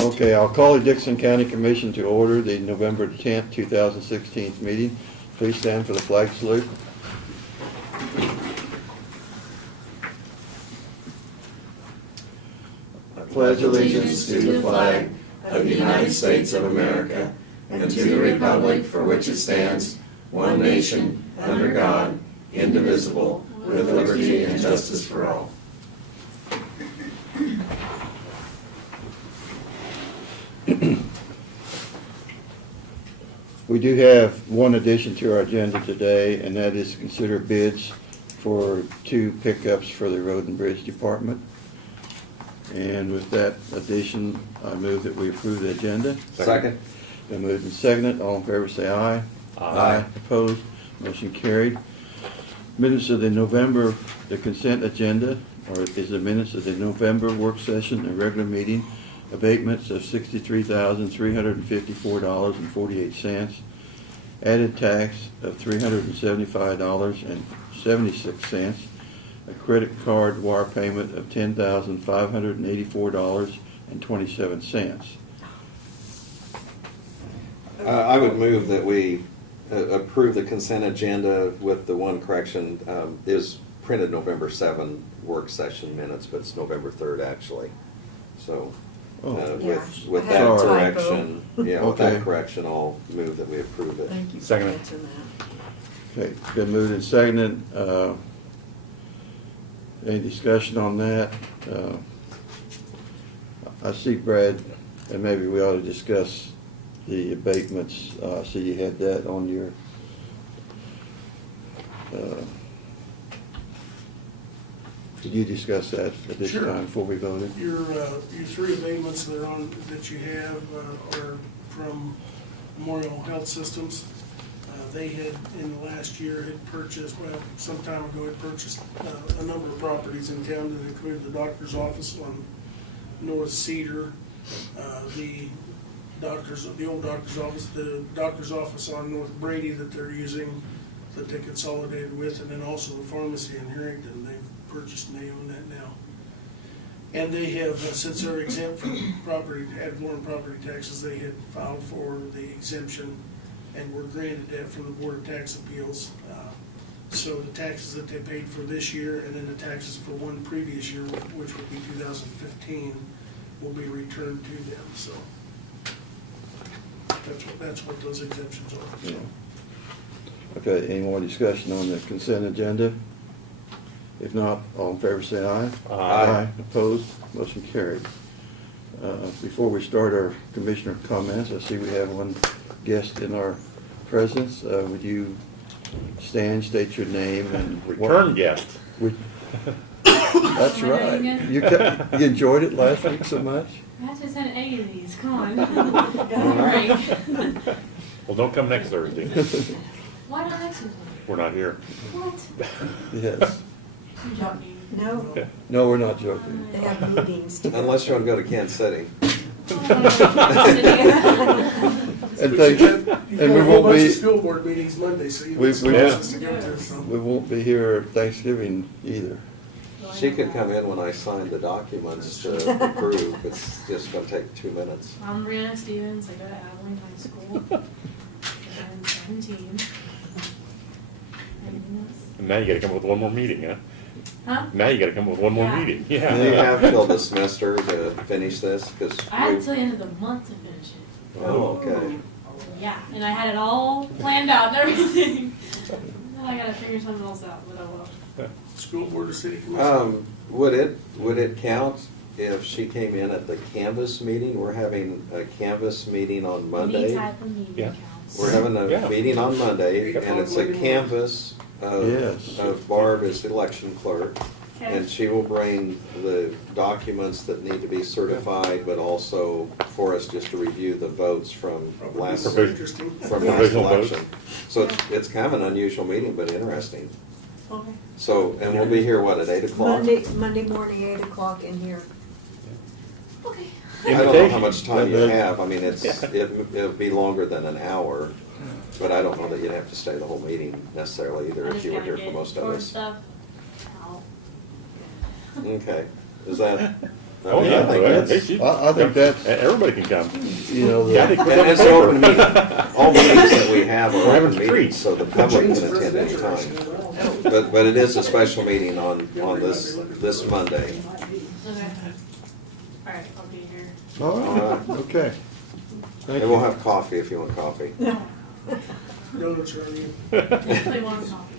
Okay, I'll call the Dixon County Commission to order the November 10th, 2016 meeting. Please stand for the flag salute. I pledge allegiance to the flag of the United States of America and to the republic for which it stands, one nation, under God, indivisible, with liberty and justice for all. We do have one addition to our agenda today, and that is to consider bids for 2 pickups for the Road and Bridge Department. And with that addition, I move that we approve the agenda. Second. Been moved and seconded. All in favor say aye. Aye. Opposed? Motion carried. Minutes of the consent agenda, or is the minutes of the November work session and regular meeting, abatements of $63,354.48, added tax of $375.76, a credit card wire payment of $10,584.27. I would move that we approve the consent agenda with the one correction. Is printed November 7 work session minutes, but it's November 3rd actually. So with that Sorry. correction, with Okay. that correction, I'll move that we approve it. Thank you for Second. catching that. Okay, been moved and seconded. Any discussion on that? I see Brad, and maybe we ought to discuss the abatements. I see you had that on your, could you discuss that at this Sure. time before we voted? Your 3 abatements that you have are from Memorial Health Systems. They had, in the last year, had purchased, some time ago, had purchased a number of properties in town that included the doctor's office on North Cedar, the old doctor's office, the doctor's office on North Brady that they're using, that they consolidated with, and then also the pharmacy in Harrington. They've purchased and they own that now. And they have, since they're exempt from ad valorem property taxes, they had filed for the exemption and were granted that from the Board of Tax Appeals. So the taxes that they paid for this year and then the taxes for one previous year, which would be 2015, will be returned to them. So that's what those exemptions are. Yeah. Okay, any more discussion on the consent agenda? If not, all in favor say aye. Aye. Opposed? Motion carried. Before we start our commissioner comments, I see we have one guest in our presence. Would you stand, state your name and Return guest. That's Am I right. doing it? You enjoyed it last week so much? I just had 8 of these, come on. Break. Well, don't come next Thursday. Why not next Tuesday? We're not here. What? Yes. You joking. No, No, we're not joking. they have meetings to. Unless you want to go to Kansas City. And thank you. You've And got we a whole won't bunch be, of school board meetings Monday, so you We- have some we- places to go to. So. we won't be here Thanksgiving either. She could come in when I sign the documents to approve. It's just going to take 2 minutes. I'm Brianna Stevens, I go to Abilene High School. I'm 17. And now you gotta come up with one more meeting, huh? Huh? Now you gotta come up with one more Yeah. meeting. Do you Yeah. have till the semester to finish this? Because I had until the end of the month to finish it. Oh, okay. Yeah, and I had it all planned out and everything. Now I gotta figure something else out, but I will. School board or city commission. Would it count if she came in at the Canvas meeting? We're having a Canvas meeting on Monday. Any type of meeting Yeah. counts. We're having a Yeah. meeting on Monday, and it's a Monday. Canvas Yes. of Barb as the election clerk. Okay. And she will bring the documents that need to be certified, but also for us just to review the votes from last, Probably interesting. from Yeah. last Provisional votes. election. So it's kind of an unusual meeting, but interesting. Okay. So, and we'll be here, what, at 8 o'clock? Monday morning, 8 o'clock in here. Okay. I don't know how Invitation. much time you Yeah. have. I mean, it'll be longer than an hour, but I don't know that you'd have to stay the whole meeting necessarily either I if just you were gotta here for get most of core us. stuff out. Okay, is that? Oh, I yeah, think well, that's, I think that's, Everybody can come. you know, Yeah, the- they- and it's an open meeting. All meetings that we have We're are having open meetings, treats. so the public can attend any time. But it is a special meeting on this Monday. Okay. All right, I'll be here. all right, okay. Thank And we'll you. have coffee if you want coffee. Donuts are on you. Play one coffee.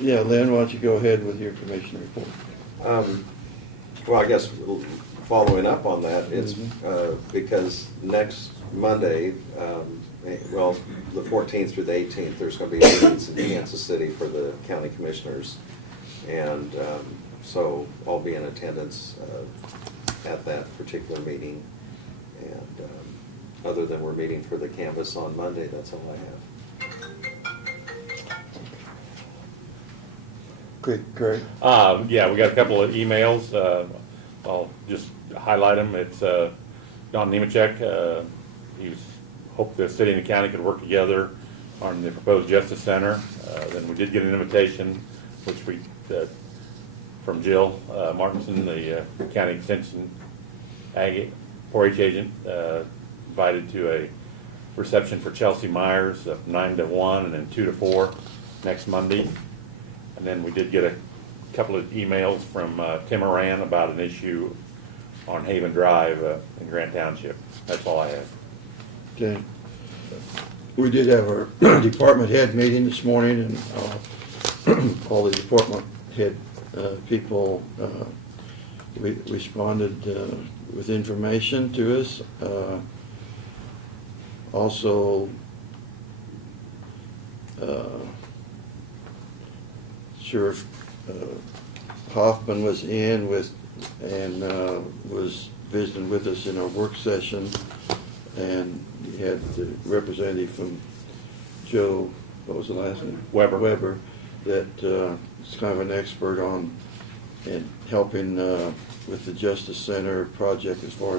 Yeah, Lynn, why don't you go ahead with your commission report? Well, I guess following up on that, it's because next Monday, well, the 14th through the 18th, there's going to be meetings in Kansas City for the county commissioners. And so I'll be in attendance at that particular meeting. And other than we're meeting for the canvas on Monday, that's all I have. Quick, Craig? Yeah, we got a couple of emails. I'll just highlight them. It's Don Nemechek. He's hoped the city and the county could work together on the proposed justice center. Then we did get an invitation, which we from Jill Martinson, the county extension ag 4-H agent, invited to a reception for Chelsea Myers of 9 to 1 and then 2 to 4 next Monday. And then we did get a couple of emails from Tim Moran about an issue on Haven Drive in Grant Township. That's all I have. Okay. We did have our department head meeting this morning, and all the department head people responded with information to us. Also, Sheriff Hoffman was in with and was visiting with us in our work session, and we had the representative from Joe, what was the last name? Weber. That is kind of an expert on and helping with the Justice Center project as far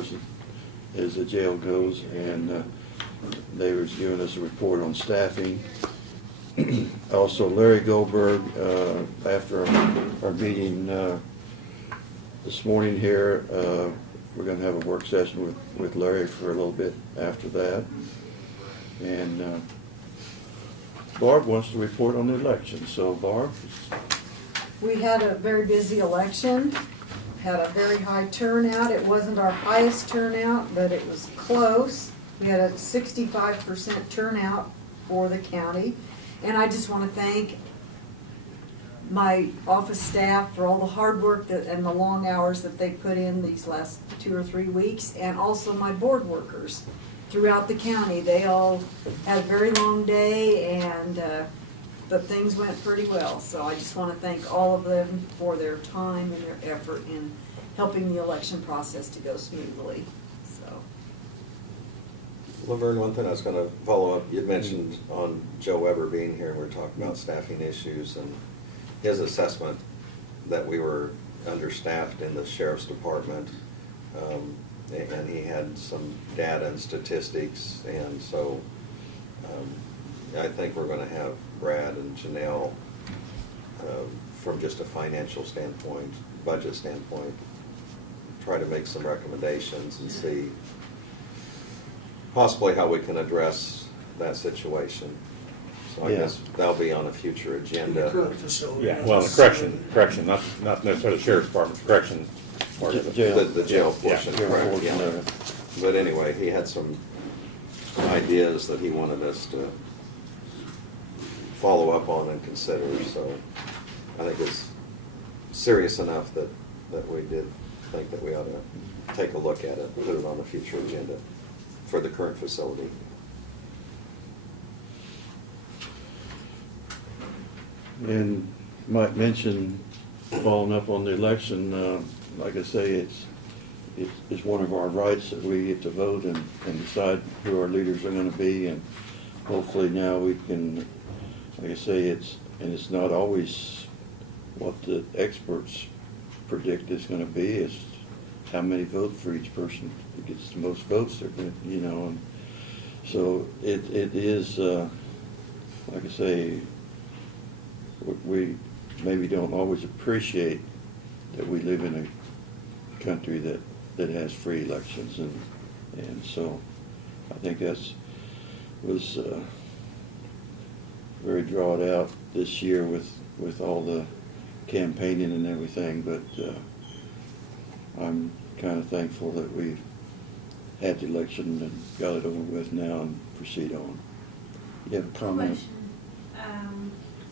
as the jail goes, and they was giving us a report on staffing. Also, Larry Goldberg, after our meeting this morning here, we're going to have a work session with Larry for a little bit after that. And Barb wants to report on the election. So, Barb? We had a very busy election, had a very high turnout. It wasn't our highest turnout, but it was close. We had a 65% turnout for the county. And I just want to thank my office staff for all the hard work and the long hours that they put in these last 2 or 3 weeks, and also my board workers throughout the county. They all had a very long day, and but things went pretty well. So I just want to thank all of them for their time and their effort in helping the election process to go smoothly. So. Laverne, one thing I was going to follow up, you mentioned on Joe Weber being here, and we were talking about staffing issues, and his assessment that we were understaffed in the sheriff's department, and he had some data and statistics, and so I think we're going to have Brad and Janelle, from just a financial standpoint, budget standpoint, try to make some recommendations and see possibly how we can address that situation. So I Yeah. guess that'll be on a future In the agenda. current facility. Yeah, well, the correction, not necessarily the sheriff's department, correction part of it. Jail. The jail portion, Jail correct, portion yeah. of it. But anyway, he had some ideas that he wanted us to follow up on and consider, so I think it's serious enough that we did think that we ought to take a look at it and put it on a future agenda for the current facility. And might mention, following up on the election, like I say, it's one of our rights that we get to vote and decide who our leaders are going to be, and hopefully now we can, like I say, it's not always what the experts predict it's going to be. It's how many vote for each person that gets the most votes. They're going to, and so it is, like I say, we maybe don't always appreciate that live in a country that has free elections, and so I think was very drawn out this year with all the campaigning and everything, but I'm kind of thankful that we've had the election and got it over with now and proceed on. You have a comment? Question.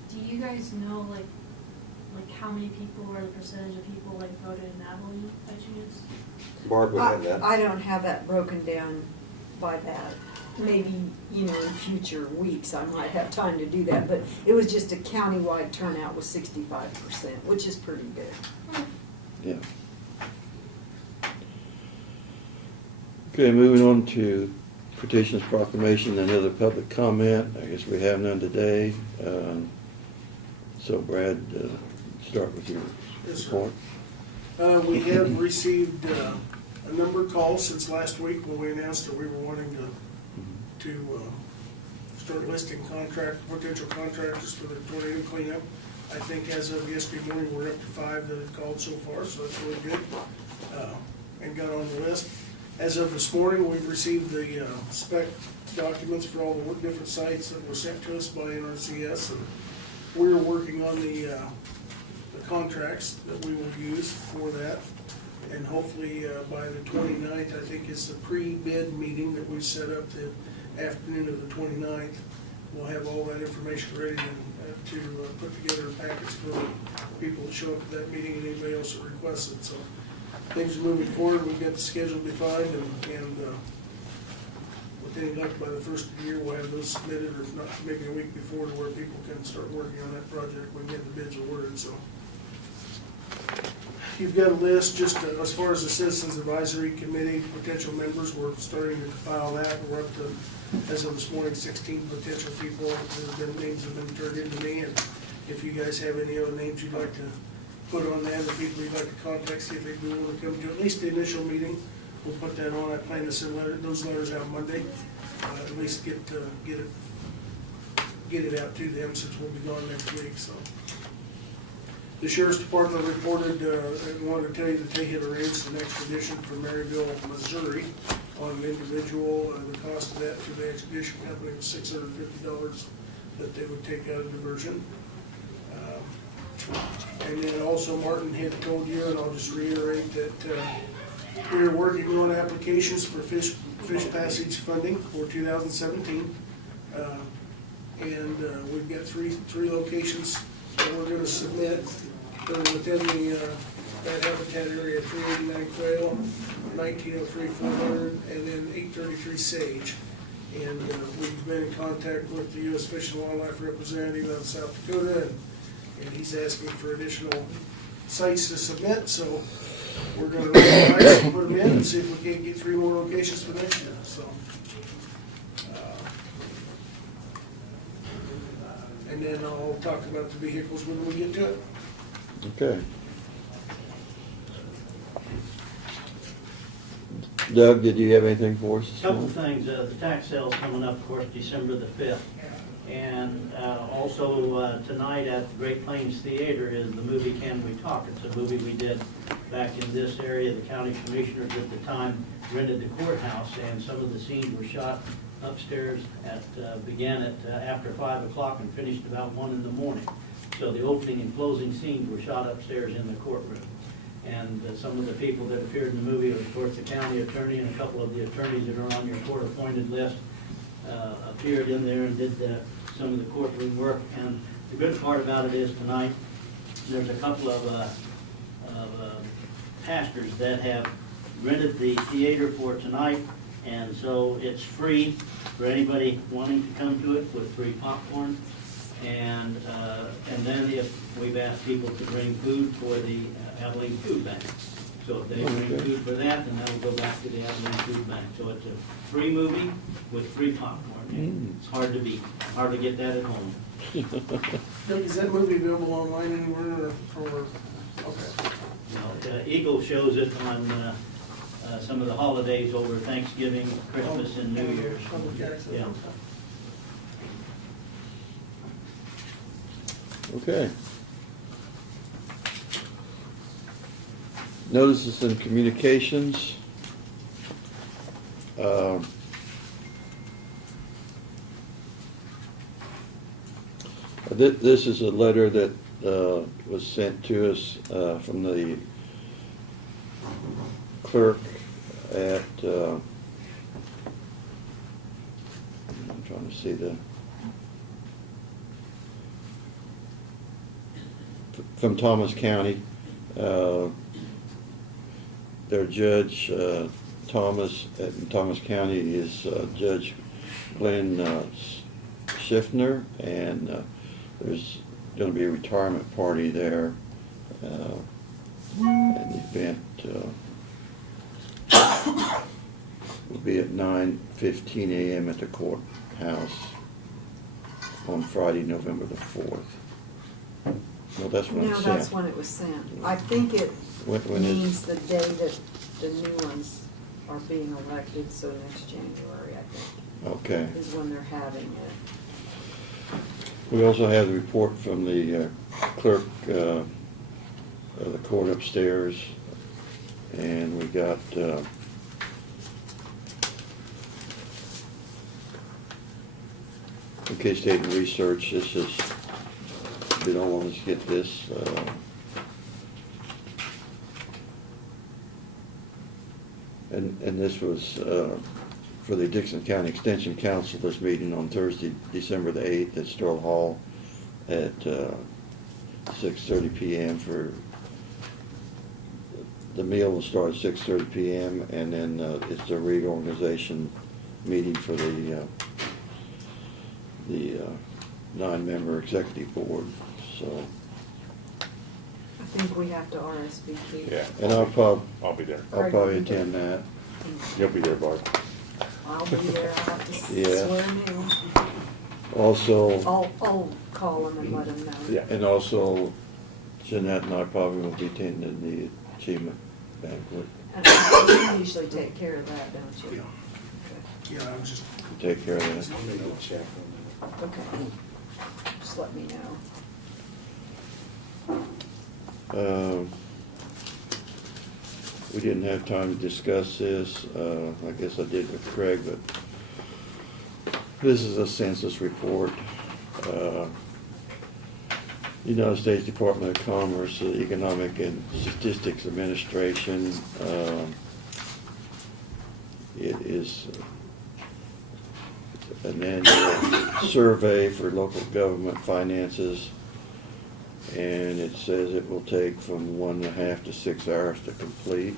Do you guys know like how many people or the percentage of people like voted in Abilene by chance? Barb would have that. I don't have that broken down by that. Maybe, in future weeks I might have time to do that, but it was just a countywide turnout was 65%, which is pretty good. Yeah. Okay, moving on to petitions, proclamation, and other public comment. I guess we have none today. So Brad, start with your Yes, sir. report. We have received a number of calls since last week when we announced that we were wanting to start listing potential contractors for the tornado cleanup. I think as of yesterday morning, we're up to 5 that have called so far, so that's really good, and got on the list. As of this morning, we've received the spec documents for all the different sites that were sent to us by NRCS, and we're working on the contracts that we will use for that. And hopefully by the 29th, I think is the pre-bid meeting that we've set up the afternoon of the 29th. We'll have all that information ready to put together packets for the people that show up at that meeting and anybody else that requests it. So things are moving forward. We've got the schedule defined, and with any luck, by the first of the year, we'll have those submitted, or if not, maybe a week before, to where people can start working on that project when we get the bids awarded. So you've got a list, just as far as the Citizens Advisory Committee potential members, we're starting to compile that. We're up to, as of this morning, 16 potential people. Their names have been turned into me, and if you guys have any other names you'd like to put on that, the people you'd like to contact, see if they'd be willing to come to at least the initial meeting, we'll put that on. I plan to send those letters out Monday, at least get it out to them, since we'll be gone next week. So the Sheriff's Department reported, and wanted to tell you that they had arranged an expedition from Maryville, Missouri on an individual. The cost of that through the expedition company was $650 that they would take out of diversion. And then also Martin had told you, and I'll just reiterate, that we are working on applications for fish passage funding for 2017. And we've got three locations that we're going to submit that are within that habitat area: 389 quail, 1903 400, and then 833 sage. And we've been in contact with the U.S. Fish and Wildlife representative out of South Dakota, and he's asking for additional sites to submit. So we're going to put them in and see if we can't get 3 more locations for next year. So. And then I'll talk about the vehicles when we get to it. Okay. Doug, did you have anything for us this Couple morning? things, the tax sale's coming up, of course, December the 5th. And also tonight at the Great Plains Theater is the movie Can We Talk? It's a movie we did back in this area. The county commissioners at the time rented the courthouse, and some of the scenes were shot upstairs began at after 5 o'clock and finished about 1 in the morning. So the opening and closing scenes were shot upstairs in the courtroom. And some of the people that appeared in the movie are, of course, the county attorney, and a couple of the attorneys that are on your court-appointed list appeared in there and did some of the courtroom work. And the good part about it is tonight, there's a couple of pastors that have rented the theater for tonight, and so it's free for anybody wanting to come to it with free popcorn. And then if we've asked people to bring food for the Abilene Food Bank. So if they bring food for that, then that'll go back to the Abilene Food Bank. So it's a free movie with free popcorn. It's hard to beat. Hard to get that at home. Doug, is that movie available online anywhere, or okay? Eagle shows it on some of the holidays over Thanksgiving, Christmas, and New Year's. Public access. Yeah. Okay. Notices and communications. This is a letter that was sent to us from the clerk at, I'm trying to see from Thomas County. Their judge, Thomas, in Thomas County is Judge Glenn Schiffner, and there's going to be a retirement party there. And the event will be at 9:15 a.m. at the courthouse on Friday, November the 4th. No, that's when No, it's that's sent. when it was sent. I think it When is- means the day that the new ones are being elected, so next January, I think, Okay. is when they're having it. We also have the report from the clerk of the court upstairs, and we got in case they didn't research, this is, we don't want us to get this. And this was for the Dixon County Extension Councilors meeting on Thursday, December the 8th at Stoll Hall at 6:30 p.m. for, the meal will start at 6:30 p.m. and then it's the reorganization meeting for the 9-member executive board, so. I think we have to RSVP. Yeah. And I'll I'll be there. probably attend that. You'll be there, Barb. I'll be there, I'll have to Yeah. swear him in. Also, I'll call him and let him know. Yeah. and also Jeanette and I probably will be attending the achievement banquet. And you usually take care of that, don't you? Yeah. Yeah, I was just, Take care of that. I'll make a check on that. Okay. Just let me know. We didn't have time to discuss this, I guess I did with Craig, but this is a census report. United States Department of Commerce, Economic and Statistics Administration, it is an annual survey for local government finances, and it says it will take from 1.5 to 6 hours to complete.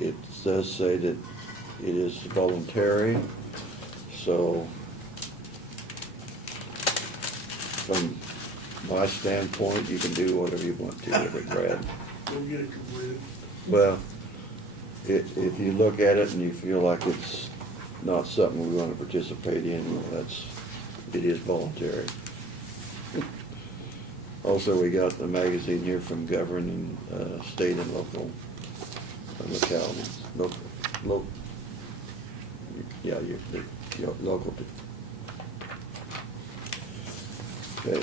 It does say that it is voluntary, so from my standpoint, you can do whatever you want to with it, Brad. we'll get it completed. Well, if you look at it and you feel like it's not something we want to participate in, well, it is voluntary. Also, we got the magazine here from governing state and local localities, local, yeah, your local. Okay.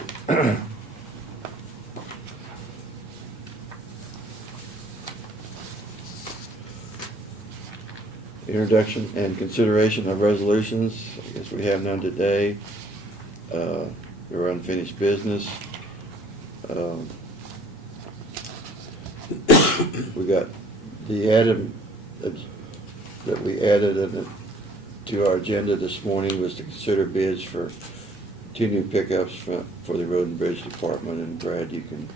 Introduction and consideration of resolutions. I guess we have none today. There are unfinished business. We got the added, that we added to our agenda this morning was to consider bids for 2 new pickups for the Road and Bridge Department, and Brad, you can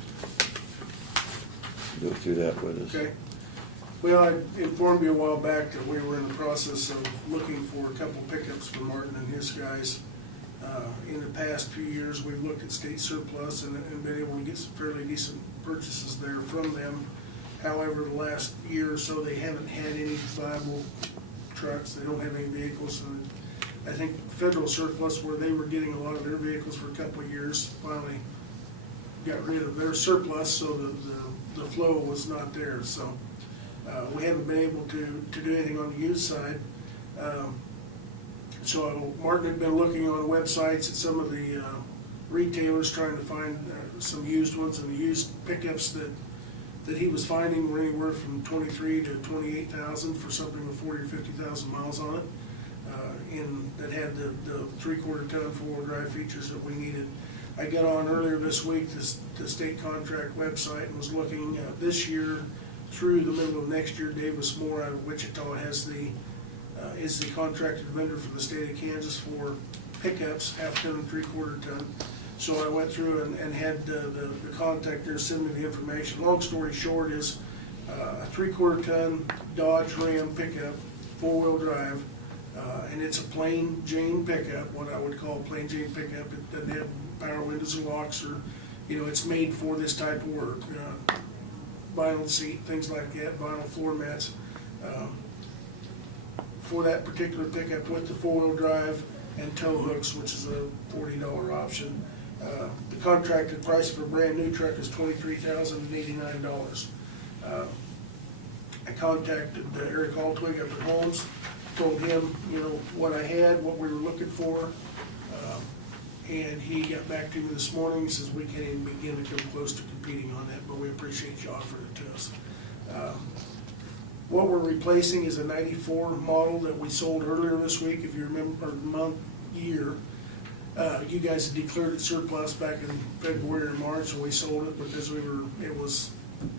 go through that with us. Okay. Well, I informed you a while back that we were in the process of looking for a couple pickups for Martin and his guys. In the past few years, we've looked at state surplus and been able to get some fairly decent purchases there from them. However, the last year or so, they haven't had any viable trucks. They don't have any vehicles. And I think federal surplus, where they were getting a lot of their vehicles for a couple of years, finally got rid of their surplus, so the flow was not there. So we haven't been able to do anything on the used side. So Martin had been looking on websites at some of the retailers, trying to find some used ones and used pickups that that he was finding were anywhere from 23 to 28,000 for something with 40 or 50,000 miles on it. That had the 3/4 ton 4-wheel drive features that we needed. I got on earlier this week the state contract website and was looking this year through the middle of next year. Davis Moore out of Wichita is the contracted vendor for the state of Kansas for pickups, 1/2 ton and 3/4 ton. So I went through and had the contact there send me the information. Long story short is a 3/4 ton Dodge Ram pickup, 4-wheel drive, and it's a plain Jane pickup, what I would call a plain Jane pickup. It doesn't have power windows or locks, or, it's made for this type of work. Vinyl seat, things like that, vinyl floor mats. For that particular pickup with the 4-wheel drive and tow hooks, which is a $40 option. The contracted price for a brand new truck is $23,089. I contacted Eric Altwig up at Holmes, told him, what I had, what we were looking for, and he got back to me this morning. He says, we can't even begin to come close to competing on that, but we appreciate you offering it to us. What we're replacing is a 94 model that we sold earlier this week, if you remember, year. You guys had declared it surplus back in February or March, and we sold it because it was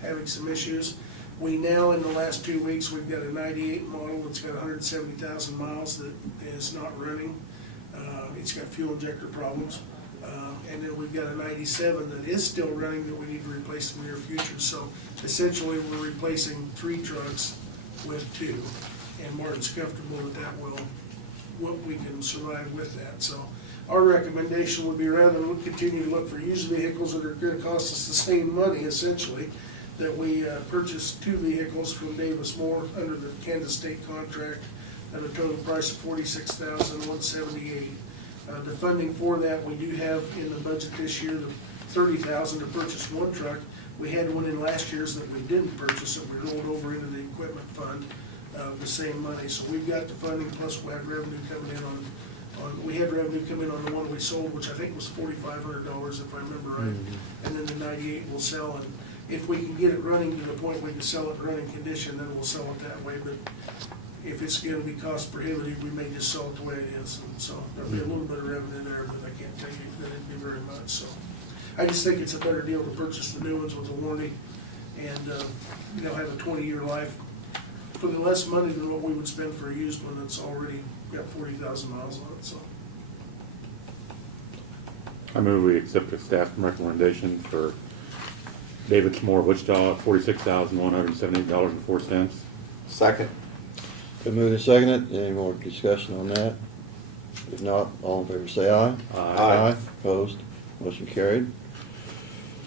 having some issues. We now, in the last 2 weeks, we've got a 98 model that's got 170,000 miles that is not running. It's got fuel injector problems. And then we've got a 97 that is still running that we need to replace in the near future. So essentially, we're replacing 3 trucks with 2. And Martin's comfortable what we can survive with that. So our recommendation would be, rather than continue to look for used vehicles that are going to cost us the same money, essentially, that we purchase 2 vehicles from Davis Moore under the Kansas State contract at a total price of $46,178. The funding for that, we do have in the budget this year, the $30,000 to purchase 1 truck. We had one in last year's that we didn't purchase, that we rolled over into the equipment fund, the same money. So we've got the funding, plus we had revenue coming in we had revenue come in on the one we sold, which I think was $4,500 if I remember right. And then the 98 we'll sell, and if we can get it running to the point we can sell it in running condition, then we'll sell it that way. But if it's going to be cost prohibitive, we may just sell it the way it is. And so there'll be a little bit of revenue there, but I can't tell you that it'd be very much. So I just think it's a better deal to purchase the new ones with a warranty and have a 20-year life for the less money than what we would spend for a used one that's already got 40,000 miles on it. So I move we accept the staff recommendation for Davis Moore, Wichita, at $46,178.04. Second. Been moved and seconded. Any more discussion on that? If not, all in favor say aye. Aye. Opposed? Motion carried.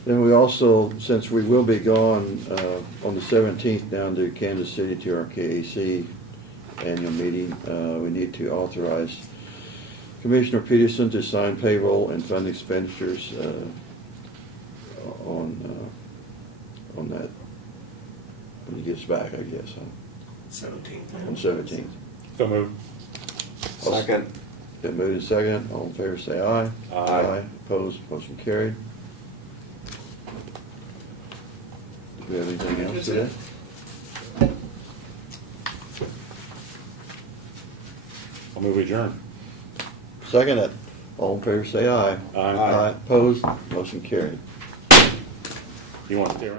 Then we also, since we will be gone on the 17th down to Kansas City to our KAC annual meeting, we need to authorize Commissioner Peterson to sign payroll and fund expenditures on that when he gets back, I guess, on 17th. 17th. So moved. Second. Been moved and seconded. All in favor say aye. Aye. Opposed? Motion carried. Do we have anything else That's today? it. I'll move adjourn. Seconded. All in favor say aye. Aye. Opposed? Motion carried. You want to stay around?